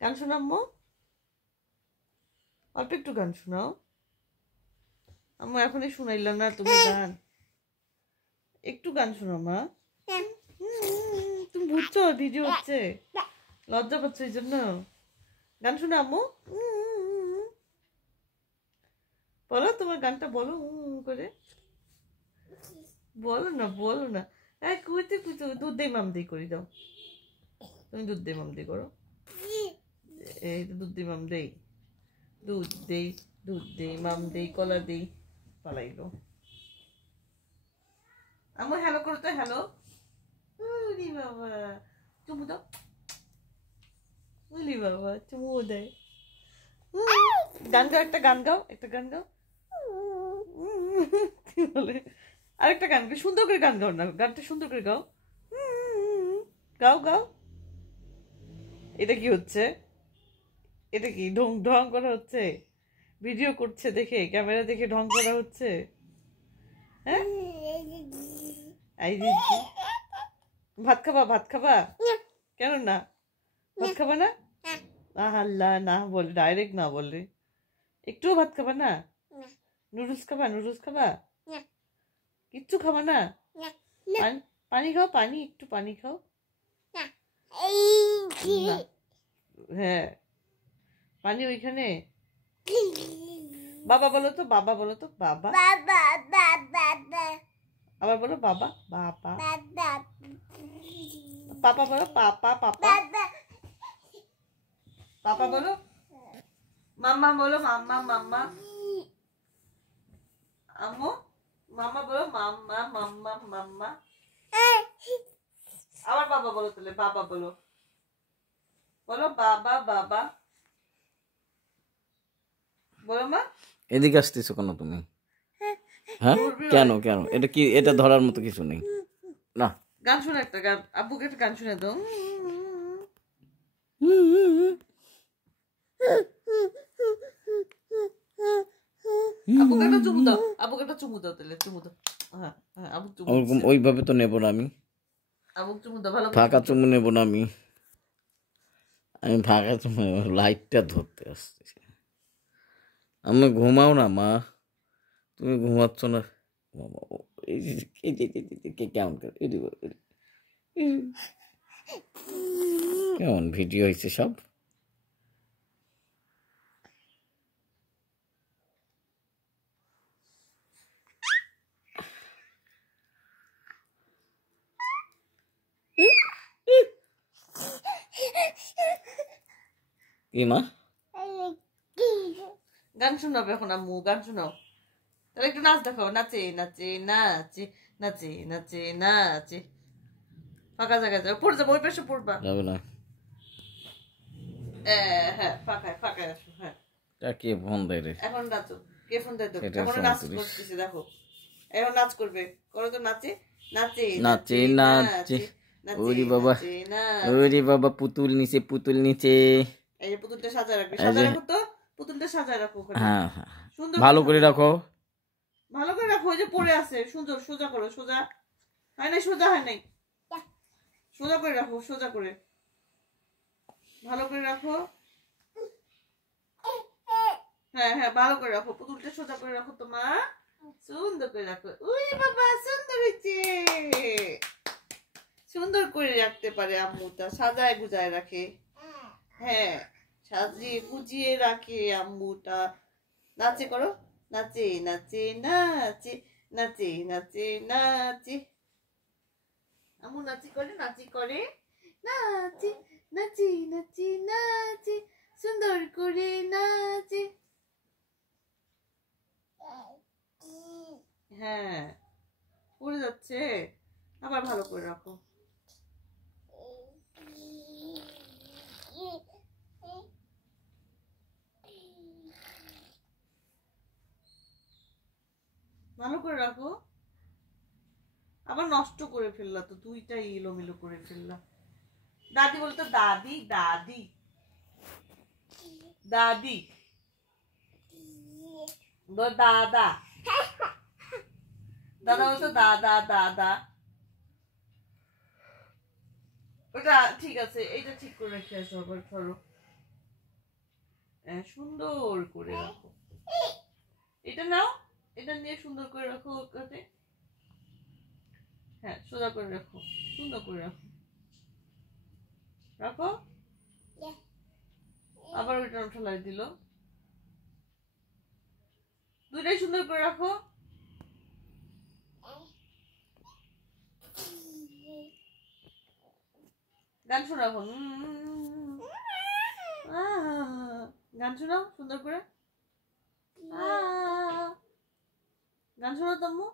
গান শোনাও আম্মু, অল্প একটু গান শোনাও আম্মু। এখনই শুনাইলাম না তুমি গান, একটু গান শোনাও মা। তুমি বুঝছো ভিডিও হচ্ছে, লজ্জা পাচ্ছ এই জন্য। গান শোনো আম্মু, বলো তোমার গানটা বলো করে, বলো না বলো না। কুইতে কুইতে দুধ দেই মাম দেই করে দাও, তুমি দুধ দেই মাম দেই করো। এই তো দুধ দেই মাম দেই, দুধ দেই মাম দেই কলা দেই, পালাইলো। আমার হ্যালো করো তো, হ্যালো। ওরে বাবা, চুমু দাও, ওরে বাবা চুমু দেয়। গান গাও, একটা গান গাও, একটা গান গাও। কি বলে, আরেকটা গান, সুন্দর করে গান গাও না, গানটা সুন্দর করে গাও, গাও গাও। এটা কি হচ্ছে, এটা কি ঢং ঢং করা হচ্ছে? ভিডিও করছে দেখে, ক্যামেরা দেখে ঢং করা হচ্ছে? হ্যাঁ, ভাত খাবা, ভাত খাবা? কেন না, ভাত খাবা না? আল্লাহ না বলে, ডাইরেক্ট না বললে। একটুও ভাত খাবা না? নুডলস খাবা, নুডলস খাবা? কিচ্ছু খাবা না? পানি খাও, পানি, একটু পানি খাও। হ্যাঁ, পানি ওইখানে। বাবা বলো তো, বাবা বলো তো, বাবা। আবার বলো বাবা, বাবা। পাপা বলো, পাপা পাপা। পাপা বলো, মাম্মা বলো, মাম্মা মাম্মা। আম্মু, মাম্মা বলো, মাম্মা মাম্মা মাম্মা। আবার বাবা বলো তাহলে, বাবা বলো, বলো বাবা বাবা বলো মা। এদিকে আসতেছো কেন তুমি? হ্যাঁ কেন কেন, এটা কি, এটা ধরার মতো কিছু নেই না। গান শোনা, একটা গান, আব্বুকে একটা গান শুনে দাও। আব্বুকে একটা চুমু দাও, আব্বুকে একটা চুমু দাও তাহলে, চুমু দাও। হ্যাঁ হ্যাঁ, আব্বুক চুমু। ওইভাবে তো নেবো না আমি, আব্বুক চুমু দাও, ভালো ফাঁকা চুমু নেবো না আমি। আমি ফাঁকা চুমু, লাইটটা ধরতে আসছি। আমি ঘুমাও না মা, তুমি ঘুমাচ্ছ না। কেমন কেমন ভিডিও হয়েছে সব? কি মা, গান শোনাবে এখন আম্মু, গান শোনাও তাহলে, একটু নাচ দেখাও। নাচে নাচে নাচে, নাচে নাচে নাচে। ফাঁকা জায়গায় যাও, পড়ে যাবো, ওই পাশে পড়বা। যাবে না? হ্যাঁ, ফাঁকায় ফাঁকায় আসো। হ্যাঁ, কে ফোন দেয় রে? এখন নাচো, কে ফোন দেয় তো? এখন নাচ করতেছে দেখো, এখন নাচ করবে, করো তো নাচে নাচে নাচে নাচে। ওরে বাবা, ওরে বাবা, পুতুল নিচে, পুতুল নিচে। এই যে পুতুলটা সাজায় রাখবে, সাজায় রাখো তো, পুতুলটা সাজায় রাখো। হ্যাঁ হ্যাঁ, সুন্দর ভালো করে রাখো, ভালো করে রাখো। ওই যে পড়ে আছে, সুন্দর সোজা করো, সোজা হয় নাই, সোজা হয় নাই, সোজা করে রাখো, সোজা করে ভালো করে রাখো। হ্যাঁ হ্যাঁ, ভালো করে রাখো, পুতুলটা সোজা করে রাখো তোমা, সুন্দর করে রাখো। উই বাবা, সুন্দর হয়েছে। সুন্দর করে রাখতে পারে আম্মুটা, সাজায় গুজায় রাখে। হ্যাঁ, সাজিয়ে গুজিয়ে রাখে আম্মুটা। নাচে করো, নাচে নাচে নাচে, নাচে নাচে নাচে। আম্মু নাচি করে, নাচি করে, নাচে নাচি নাচি নাচে, সুন্দর করে নাচে। হ্যাঁ, পড়ে যাচ্ছে, আবার ভালো করে রাখো। ভালো করে রাখো, আবার নষ্ট করে ফেললা তো, দুইটাই এলোমেলো করে ফেললা। দাদি বলতো, দাদি দাদি দাদি, দাদা দাদা বলতো, দাদা দাদা। ওটা ঠিক আছে, এইটা ঠিক করে রেখে আসো, আবার ধরো। সুন্দর করে রাখো। এটা নাও, এটা নিয়ে সুন্দর করে রাখো ওটাতে। হ্যাঁ, সোজা করে রাখো, সুন্দর করে রাখো, রাখো। আবার ওইটা ঠেলাই দিল। দুটাই সুন্দর করে রাখো। গান শোনাও, গান শোনাও সুন্দর করে। গান শোনাও তম্মু।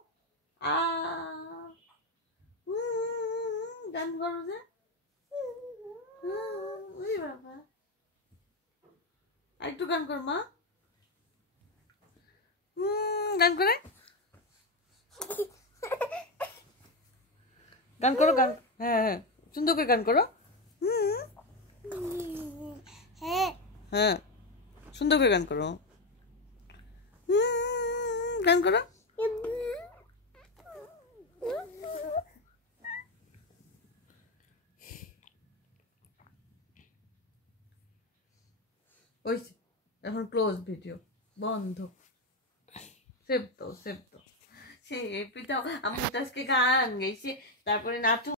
গান করো যে। বাবা, একটু গান কর মা। গান করে, গান করো, গান। হ্যাঁ হ্যাঁ, সুন্দর করে গান করো। হ্যাঁ, সুন্দর করে গান করো। গান করো। ওই এখন ক্লোজ ভিডিও বন্ধ। সেভ তো, সেভ তো। সে পিতাও আম্মু তো আজকে গান গাইছে, তারপরে নাটক